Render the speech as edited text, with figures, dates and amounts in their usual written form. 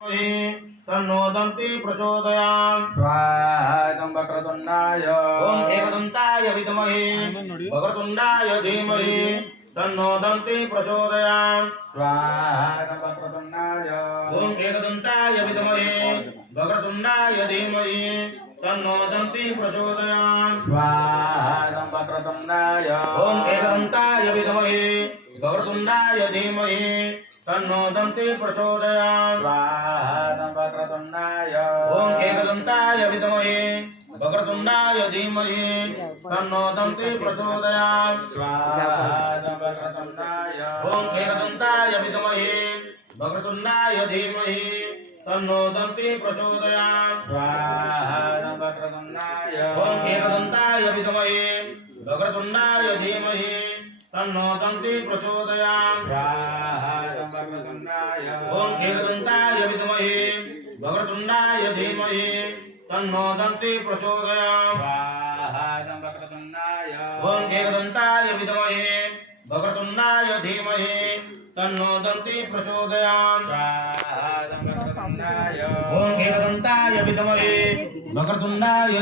तन्नो दन्ति प्रचोदयात् स्वाहा वक्रतुण्डाय ओम एकदन्ताय विद्महे वक्रतुण्डाय धीमहि तन्नो दन्ति प्रचोदयात् स्वाहा वक्रतुण्डाय ओम एकदन्ताय विद्महे वक्रतुण्डाय धीमहि तन्नो दन्ति प्रचोदयात् स्वाहा वक्रतुण्डाय ओम एकदन्ताय विद्महे वक्रतुण्डाय धीमहि तन्नो दन्ति प्रचोदयात् स्वाहा वक्रतुण्डाय ओम एकदन्ताय विद्महे वक्रतुण्डाय धीमहि तन्नो दन्ति प्रचोदयात् स्वाहा वक्रतुण्डाय ओम एकदन्ताय विद्महे वक्रतुण्डाय धीमहि तन्नो दन्ति प्रचोदयात् स्वाहा वक्रतुण्डाय ओम एकदन्ताय विद्महे वक्रतुण्डाय धीमहि तन्नो दन्ति प्रचोदयात् स्वाहा वक्रतुण्डाय ओम एकदन्ताय विद्महे वक्रतुण्डाय धीमहि तन्नो दन्ति प्रचोदयात् स्वाहा वक्रतुण्डाय ओम एकदन्ताय विद्महे वक्रतुण्डाय धीमहि तन्नो दन्ति प्रचोदयात् स्वाहा वक्रतुण्डाय ओम एकदन्ताय विद्महे वक्रतुण्डाय